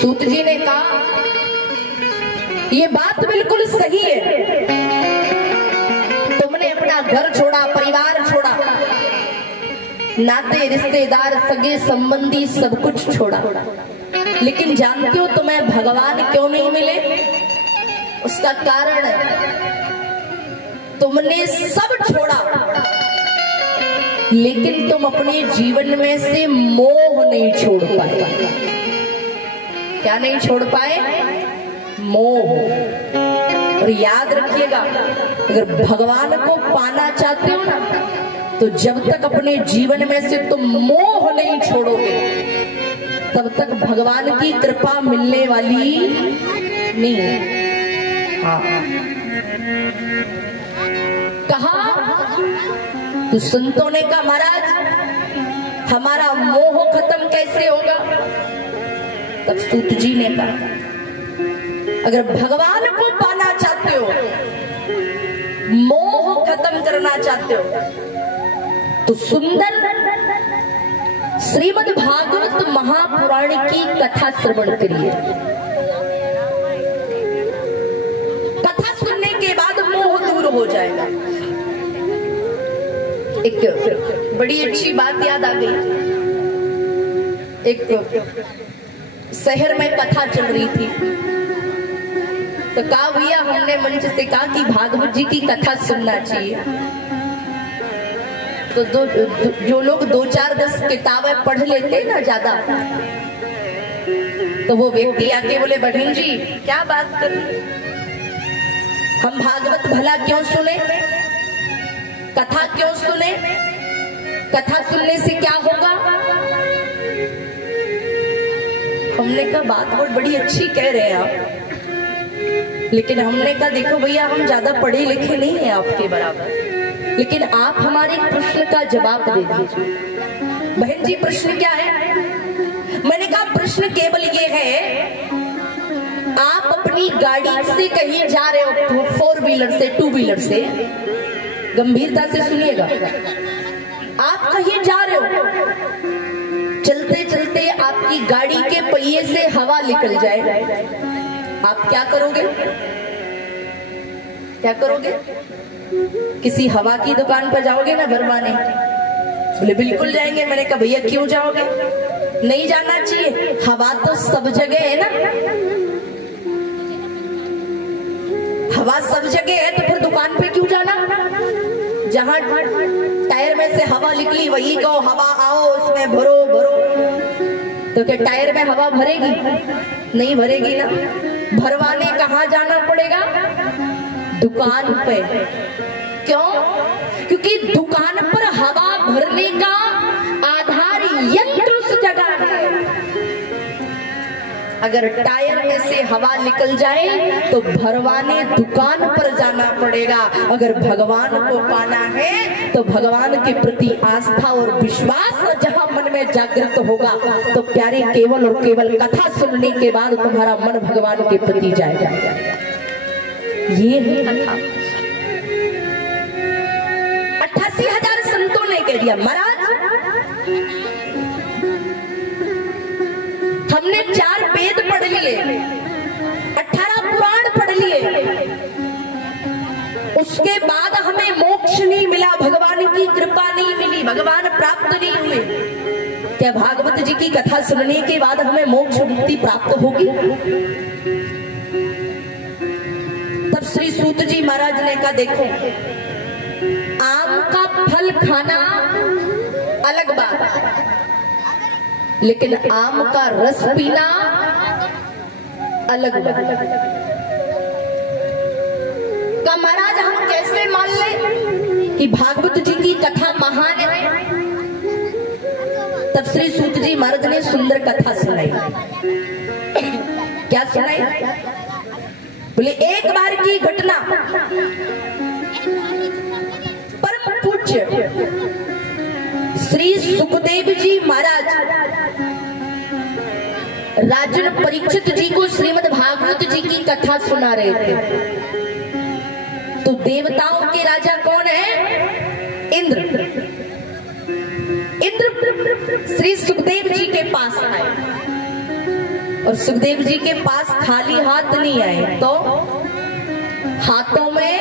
सूत जी ने कहा ये बात बिल्कुल सही है, तुमने अपना घर छोड़ा, परिवार छोड़ा, नाते रिश्तेदार सगे संबंधी सब कुछ छोड़ा, लेकिन जानती हो तुम्हें भगवान क्यों नहीं मिले? उसका कारण है तुमने सब छोड़ा, लेकिन तुम अपने जीवन में से मोह नहीं छोड़ पाए। क्या नहीं छोड़ पाए? मोह। और याद रखिएगा, अगर भगवान को पाना चाहते हो ना, तो जब तक अपने जीवन में से तुम मोह नहीं छोड़ोगे, तब तक भगवान की कृपा मिलने वाली नहीं है। हाँ, कहा तो संतों ने कहा महाराज हमारा मोह खत्म कैसे होगा? तब सूत जी ने कहा अगर भगवान को पाना चाहते हो, मोह खत्म करना चाहते हो, तो सुंदर श्रीमद् भागवत महापुराण की कथा श्रवण करिए। कथा सुनने के बाद मोह दूर हो जाएगा। एक बड़ी अच्छी बात याद आ गई। एक शहर में कथा चल रही थी, तो कहा भैया हमने मंच से कहा कि भागवत जी की कथा सुनना चाहिए। तो जो लोग 2-4-10 किताबें पढ़ लेते ना ज्यादा, तो वो व्यक्ति आके बोले बहन जी क्या बात कर रही, हम भागवत भला क्यों सुने, कथा क्यों सुने, कथा सुनने से क्या होगा? हमने कहा बात बहुत बड़ी अच्छी कह रहे हैं आप, लेकिन हमने कहा देखो भैया हम ज्यादा पढ़े लिखे नहीं हैं आपके बराबर, लेकिन आप हमारे प्रश्न का जवाब दे दीजिए। बहन जी प्रश्न क्या है? मैंने कहा प्रश्न केवल ये है, आप अपनी गाड़ी से कहीं जा रहे हो, 4 व्हीलर से 2 व्हीलर से, गंभीरता से सुनिएगा, आप कहीं जा रहे हो, चलते चलते आपकी गाड़ी के पहिए से हवा निकल जाए, आप क्या करोगे? क्या करोगे? किसी हवा की दुकान पर जाओगे ना भरवाने? बोले बिल्कुल जाएंगे। मैंने कहा भैया क्यों जाओगे? नहीं जाना चाहिए, हवा तो सब जगह है ना, हवा सब जगह है, तो फिर दुकान पे क्यों जाना? जहां टायर में से हवा निकली वही कहो हवा आओ उसमें भरो भरो। तो क्या टायर में हवा भरेगी? नहीं भरेगी ना। भरवाने कहाँ जाना पड़ेगा? दुकान पे। क्यों? क्योंकि दुकान पर हवा भरने का आधार यंत्र उस जगह है। अगर टायर में से हवा निकल जाए तो भरवाने दुकान पर जाना पड़ेगा। अगर भगवान को पाना है तो भगवान के प्रति आस्था और विश्वास जहां मन में जागृत होगा, तो प्यारे केवल और केवल कथा सुनने के बाद तुम्हारा मन भगवान के प्रति जाएगा। ये है कथा। 88,000 संतों ने कह दिया महाराज हमने 4 वेद पढ़ लिए, 18 पुराण पढ़ लिए, उसके बाद हमें मोक्ष नहीं मिला, भगवान की कृपा नहीं मिली, भगवान प्राप्त नहीं हुए। क्या भागवत जी की कथा सुनने के बाद हमें मोक्ष मुक्ति प्राप्त होगी? तब श्री सूत जी महाराज ने कहा देखो, आम का फल खाना अलग बात है, लेकिन आम का रस पीना अलग बात है। का महाराज हम कैसे मान ले कि भागवत जी की कथा महान है? तब श्री सूत जी महाराज ने सुंदर कथा सुनाई। क्या सुनाई? बोले एक बार की घटना, परम पूज्य श्री सुखदेव जी महाराज राजन परीक्षित जी को श्रीमद् भागवत जी की कथा सुना रहे थे। तो देवताओं के राजा कौन है? इंद्र। इंद्र श्री सुखदेव जी के पास आए और सुखदेव जी के पास खाली हाथ नहीं आए, तो हाथों में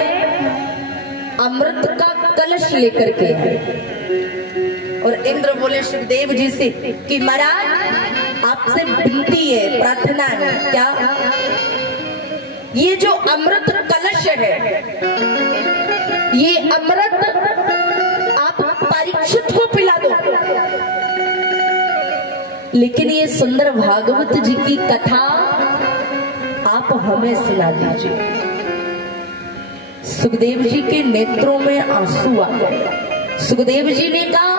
अमृत का कलश लेकर के आए। और इंद्र बोले सुखदेव जी से कि महाराज आपसे विनती है, प्रार्थना है, क्या ये जो अमृत कलश है, ये अमृत आप परीक्षित को पिला दो, लेकिन ये सुंदर भागवत जी की कथा आप हमें सुना दीजिए। सुखदेव जी के नेत्रों में आंसू आ गए। सुखदेव जी ने कहा,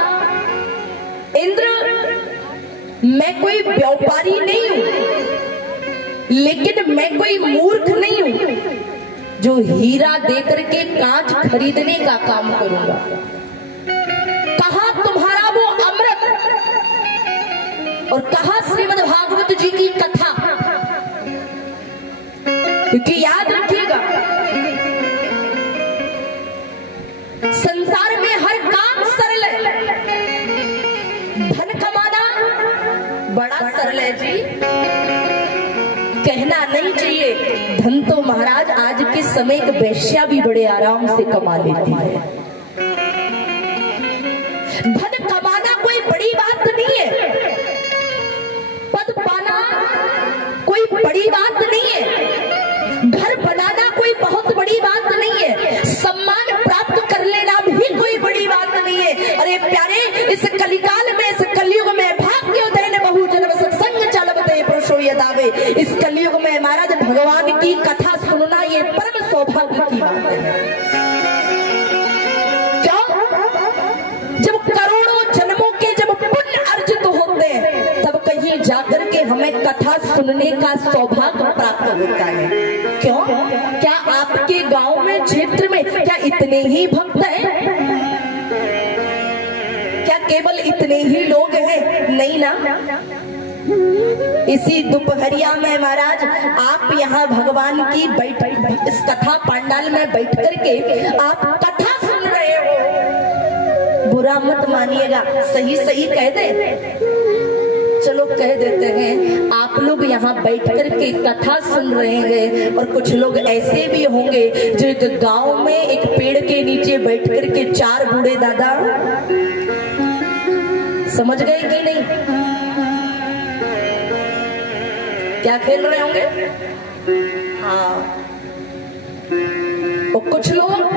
इंद्र मैं कोई व्यापारी नहीं हूं, लेकिन मैं कोई मूर्ख नहीं हूं जो हीरा देकर के कांच खरीदने का काम करूंगा। कहा तुम्हारा वो अमृत और कहा श्रीमद् भागवत जी की कथा, क्योंकि याद रखिएगा संसार में हर काम सरल है, धन कमाना बड़ा सरल है जी, कहना नहीं चाहिए। धन तो महाराज आज के समय एक वेश्या भी बड़े आराम से कमा लेती है। धन कमाना कोई बड़ी बात नहीं है, पद पाना कोई बड़ी बात नहीं है, घर बनाना कोई बहुत बड़ी बात नहीं है, सम्मान प्राप्त कर लेना भी कोई बड़ी बात नहीं है। अरे प्यारे, इस कलिकाल में, इस कलयुग में भाग्योदय बहु जन्म सत्संग चलबते पुरुषो यदावे, इस कलयुग में महाराज भगवान की कथा सुनना ये परम सौभाग्य की बात है। क्यों? जब करोड़ों जन्मों के जब पुण्य अर्जित होते हैं, तब कहीं जाकर के हमें कथा सुनने का सौभाग्य प्राप्त होता है। क्यों? क्या आपके गांव में, क्षेत्र में क्या इतने ही भक्त हैं? क्या केवल इतने ही लोग हैं? नहीं ना। इसी दोपहरिया में महाराज आप यहाँ भगवान की इस कथा पंडाल में बैठ करके आप कथा सुन रहे हो, बुरा मत मानिएगा, सही सही कह दे, चलो कह देते हैं। आप लोग यहाँ बैठ करके कथा सुन रहे हैं, और कुछ लोग ऐसे भी होंगे जो एक गांव में एक पेड़ के नीचे बैठ करके चार बूढ़े दादा, समझ गए कि नहीं, क्या खेल रहे होंगे? हाँ, और कुछ लोग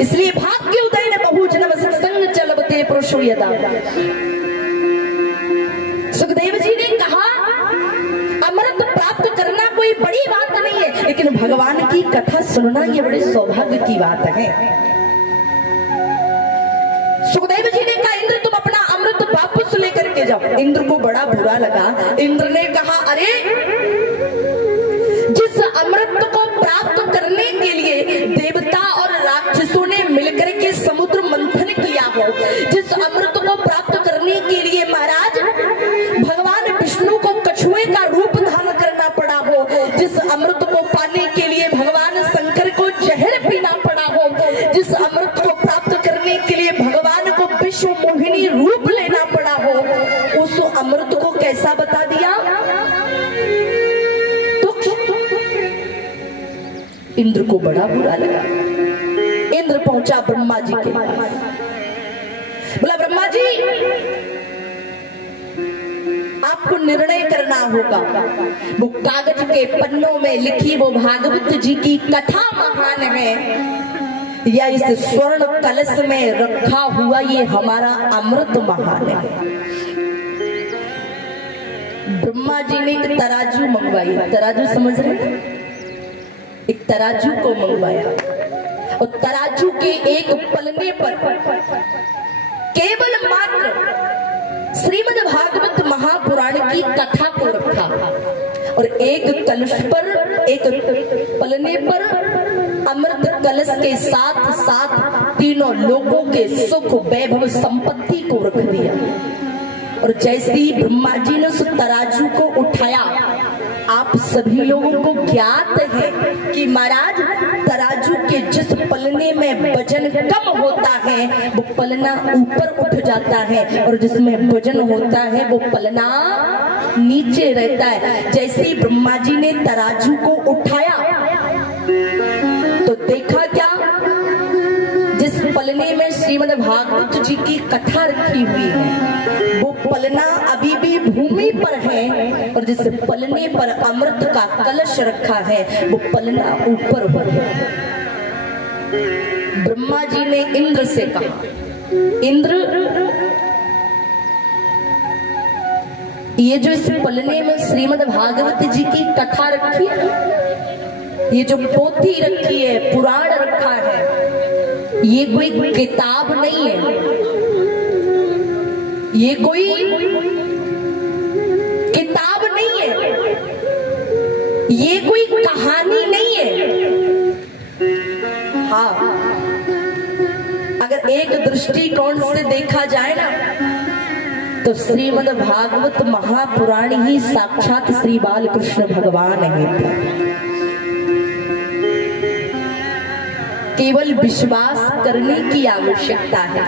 इसलिए भाग्य उदय ने बहु जन्म सत्संग चलबते पुरुषो यदा। सुखदेव जी ने कहा अमृत प्राप्त करना कोई बड़ी बात नहीं है, लेकिन भगवान की कथा सुनना ये बड़े सौभाग्य की बात है। सुखदेव जी ने कहा इंद्र तुम अपना अमृत वापस लेकर के जाओ। इंद्र को बड़ा बुरा लगा। इंद्र ने कहा अरे, जिस अमृत को प्राप्त करने के लिए देवता और राक्षसों ने मिलकर के समुद्र मंथन किया हो, जिस अमृत को प्राप्त करने के लिए महाराज भगवान विष्णु को कछुए का रूप धारण करना पड़ा हो, जिस अमृत को पाने के लिए भगवान शंकर को जहर पीना पड़ा हो, जिस अमृत को प्राप्त करने के लिए भगवान को विश्व मोहिनी रूप लेना पड़ा हो, उस अमृत को कैसा बता दिया? इंद्र को बड़ा बुरा लगा। इंद्र पहुंचा ब्रह्मा जी के पास, बोला ब्रह्मा जी आपको निर्णय करना होगा। वो कागज के पन्नों में लिखी वो भागवत जी की कथा महान है, या इस स्वर्ण कलश में रखा हुआ ये हमारा अमृत महान है। ब्रह्मा जी ने एक तराजू मंगवाई। तराजू समझ रहे? एक तराजू को मंगवाया, और तराजू के एक पलने पर केवल मात्र श्रीमद् भागवत महापुराण की कथा को रखा, और एक कलश पर, एक पलने पर अमृत कलश के साथ साथ तीनों लोगों के सुख वैभव संपत्ति को रख दिया। और जैसे ही ब्रह्मा जी ने उस तराजू को उठाया, आप सभी लोगों को ज्ञात है कि महाराज तराजू के जिस पलने में वजन कम होता है वो पलना ऊपर उठ जाता है, और जिसमें वजन होता है वो पलना नीचे रहता है। जैसे ही ब्रह्मा जी ने तराजू को उठाया तो देखा क्या, जिस पलने में श्रीमद् भागवत जी की कथा रखी हुई है वो पलना अभी भी भूमि पर है, और जिस पलने पर अमृत का कलश रखा है वो पलना ऊपर हो गया। ब्रह्मा जी ने इंद्र से कहा, इंद्र ये जो इस पलने में श्रीमद् भागवत जी की कथा रखी है, ये जो पोथी रखी है, पुराण रखा है, ये कोई किताब नहीं है, ये कोई किताब नहीं है, ये कोई कहानी नहीं है। हाँ, अगर एक दृष्टिकोण से देखा जाए ना तो श्रीमद् भागवत महापुराण ही साक्षात श्री बाल कृष्ण भगवान है। केवल विश्वास करने की आवश्यकता है,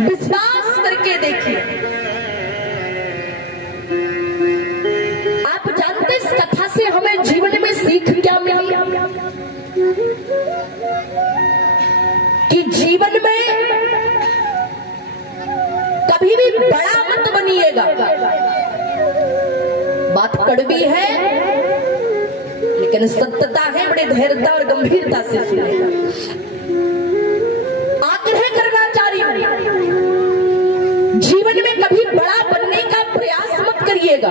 विश्वास करके देखिए। आप जानते इस कथा से हमें जीवन में सीख क्या मिली? कि जीवन में कभी भी बड़ा मत बनिएगा। बात कड़वी है लेकिन सत्यता है, बड़े धैर्यता और गंभीरता से सुनेगा। आग्रह करना चाह रही हूं, जीवन में कभी बड़ा बनने का प्रयास मत करिएगा,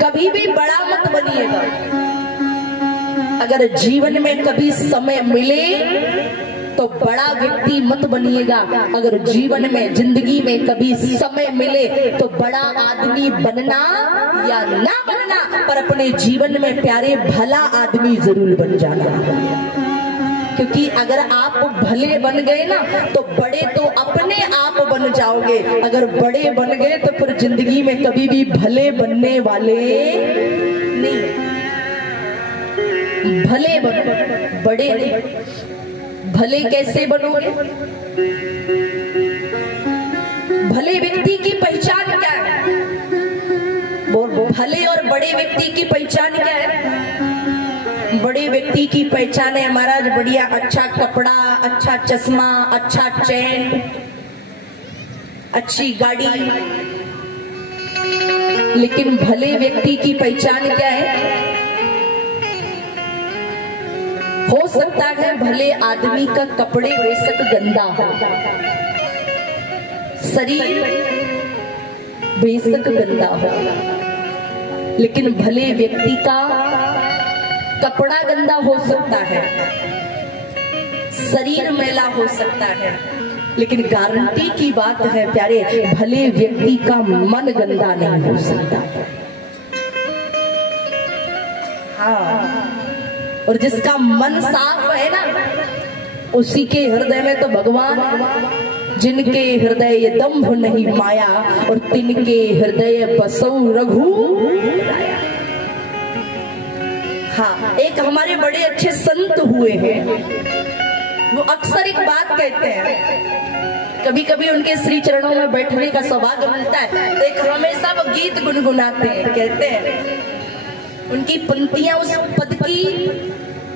कभी भी बड़ा मत बनिएगा। अगर जीवन में कभी समय मिले तो बड़ा व्यक्ति मत बनिएगा, अगर जीवन में जिंदगी में कभी समय मिले तो बड़ा आदमी बनना या ना बनना, पर अपने जीवन में प्यारे भला आदमी जरूर बन जाना। क्योंकि अगर आप भले बन गए ना तो बड़े तो अपने आप बन जाओगे, अगर बड़े बन गए तो फिर जिंदगी में कभी भी भले बनने वाले नहीं। भले बनो, बड़े नहीं। भले कैसे बनोगे? भले व्यक्ति की पहचान क्या है? भले और बड़े व्यक्ति की पहचान क्या है? बड़े व्यक्ति की पहचान है महाराज बढ़िया अच्छा कपड़ा, अच्छा चश्मा, अच्छा चैन, अच्छी गाड़ी। लेकिन भले व्यक्ति की पहचान क्या है? हो सकता है भले आदमी का कपड़े बेशक गंदा हो, शरीर बेशक गंदा हो, लेकिन भले व्यक्ति का कपड़ा गंदा हो सकता है, शरीर मैला हो सकता है, लेकिन गारंटी की बात है प्यारे, भले व्यक्ति का मन गंदा नहीं हो सकता। हाँ, और जिसका मन साफ है ना उसी के हृदय में तो भगवान, जिनके हृदय ये दंभ नहीं माया और तिनके हृदय बसौ रघु। हाँ, एक हमारे बड़े अच्छे संत हुए हैं, वो अक्सर एक बात कहते हैं, कभी कभी उनके श्री चरणों में बैठने का सौभाग्य मिलता है तो एक हमेशा वो गीत गुनगुनाते हैं। कहते हैं उनकी पंक्तियां, उस पद की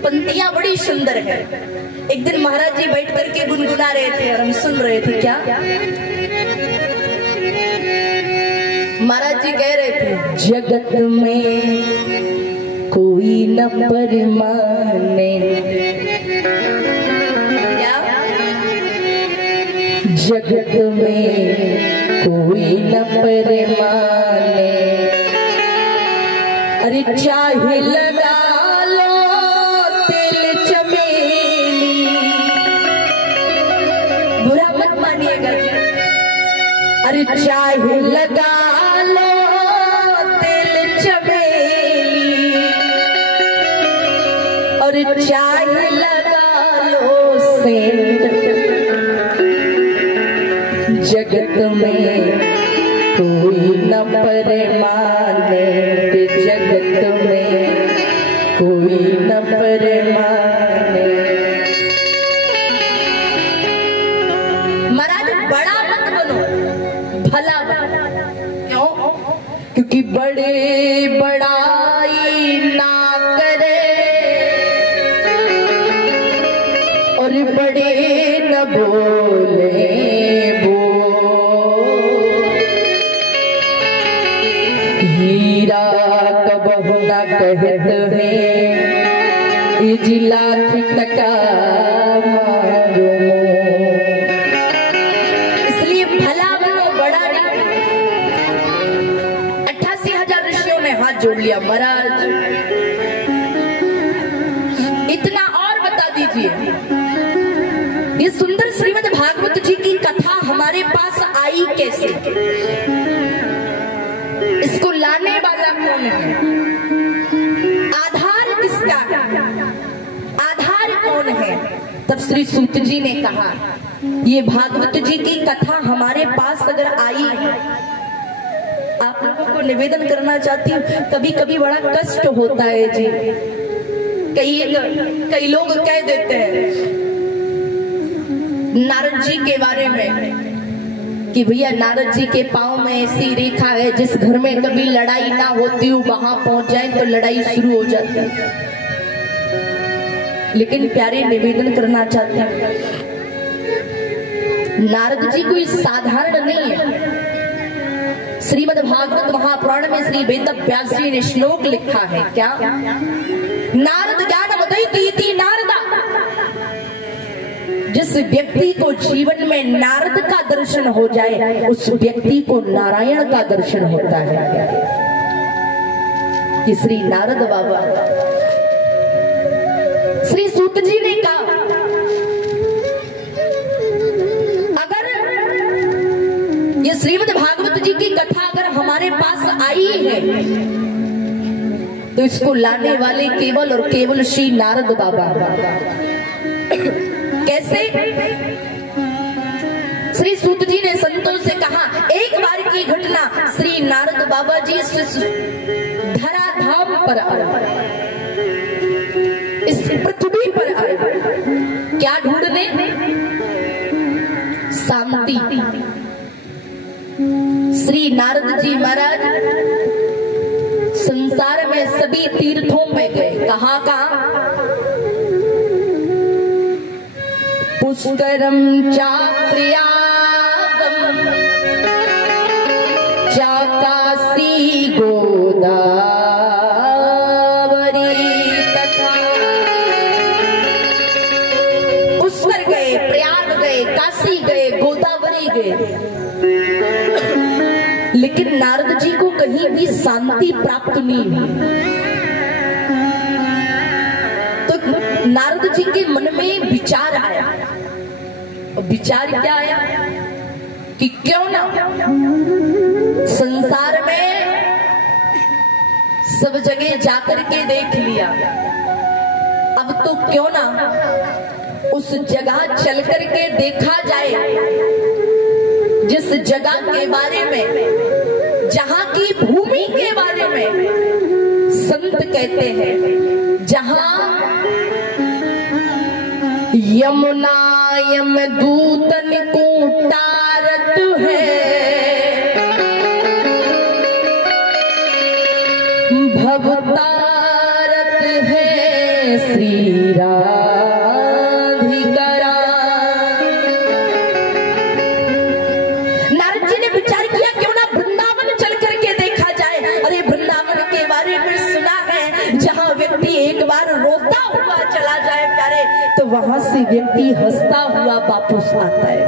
पंक्तियां बड़ी सुंदर है। एक दिन महाराज जी बैठ करके गुनगुना रहे थे और हम सुन रहे थे। क्या महाराज जी कह रहे थे? जगत में कोई न परमाने, क्या? जगत में कोई न परमाने, अरे चाहे लगा लो तेल चमेली, बुरा मत मानिएगा जी, अरे चाहे लगा लो तेल चमेली और चाहे लगा लो सेंट, जगत में कोई न परमाने जगत में, कोई न परमाने। महाराज बड़ा मत बनो, भला बनो। क्यों? क्योंकि बड़े बड़ाई ना करे और बड़े न बोले हीरा कबहु न कहत है इजला टका मारो। इसलिए भला बनो, बड़ा नहीं। 88,000 ऋषियों ने हाथ जोड़ लिया। महाराज इतना और बता दीजिए, ये सुंदर श्रीमद् भागवत जी की कथा हमारे पास आई कैसे? इसको लाने वाला कौन है? आधार किसका है? आधार कौन है? तब श्री सूत जी ने कहा, ये भागवत जी की कथा हमारे पास अगर आई है, आप लोगों को निवेदन करना चाहती हूँ, कभी कभी बड़ा कष्ट होता है जी। कई लोग कह देते हैं नारद जी के बारे में कि भैया नारद जी के पांव में ऐसी रेखा है, जिस घर में कभी लड़ाई ना होती हो वहां पहुंच जाए तो लड़ाई शुरू हो जाती है। लेकिन प्यारे निवेदन करना चाहते हैं, नारद जी कोई साधारण नहीं है। श्रीमद् भागवत महापुराण में श्री वेद व्यास जी ने श्लोक लिखा है, क्या? नारद ज्ञान उदयति नारदा। जिस व्यक्ति को जीवन में नारद का दर्शन हो जाए, उस व्यक्ति को नारायण का दर्शन होता है। कि श्री नारद बाबा, श्री सूत जी ने कहा, अगर ये श्रीमद् भागवत जी की कथा अगर हमारे पास आई है तो इसको लाने वाले केवल और केवल श्री नारद बाबा। कैसे? श्री सूत जी ने संतों से कहा, एक बार की घटना, श्री नारद बाबा जी धराधाम पर आए, इस पृथ्वी पर आए। क्या ढूंढने? शांति। श्री नारद जी महाराज संसार में सभी तीर्थों में गए। कहाँ कहाँ? पुष्करम चा प्रयागम चा काशी गोदावरी तथा। पुष्कर गए, प्रयाग गए, काशी गए, गोदावरी गए, लेकिन नारद जी को कहीं भी शांति प्राप्त नहीं हुई। तो नारद जी के मन में विचार आया। और विचार क्या आया? कि क्यों ना संसार में सब जगह जाकर के देख लिया, अब तो क्यों ना उस जगह चल कर के देखा जाए जिस जगह के बारे में, जहां की भूमि के बारे में संत कहते हैं, जहां यमुना यमदूतन को तारत है, भवतारत है श्री राधिका। नारद जी ने विचार किया, क्यों ना वृंदावन चल करके देखा जाए। अरे वृंदावन के बारे में सुना है, जहां व्यक्ति एक बार रोता हुआ चला जाए प्यारे, तो वहां से व्यक्ति हंसता हुआ वापस आता है।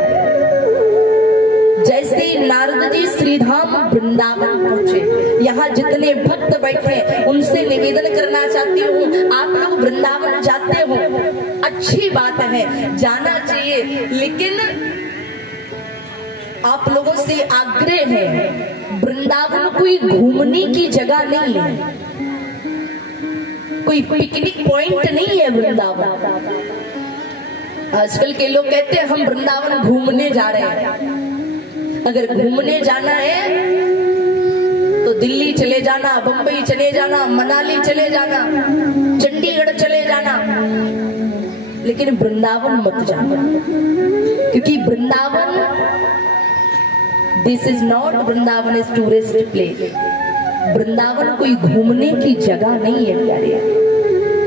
जैसे नारद जी श्रीधाम वृंदावन पहुंचे, यहाँ जितने भक्त बैठे उनसे निवेदन करना चाहती हूँ, आप लोग वृंदावन जाते हो, अच्छी बात है, जाना चाहिए, लेकिन आप लोगों से आग्रह है, वृंदावन कोई घूमने की जगह नहीं है, कोई पिकनिक पॉइंट नहीं है वृंदावन। आजकल के लोग कहते हैं हम वृंदावन घूमने जा रहे हैं। अगर घूमने जाना है तो दिल्ली चले जाना, बंबई चले जाना, मनाली चले जाना, चंडीगढ़ चले जाना, लेकिन वृंदावन मत जाना, क्योंकि Vrindavan, this is not Vrindavan is tourist place. Vrindavan कोई घूमने की जगह नहीं है प्यारे।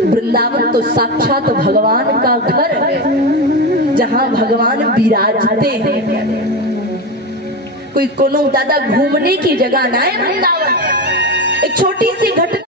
वृंदावन तो साक्षात भगवान का घर है, जहां भगवान विराजते हैं। कोई कोनो दादा घूमने की जगह ना है वृंदावन। एक छोटी सी घटना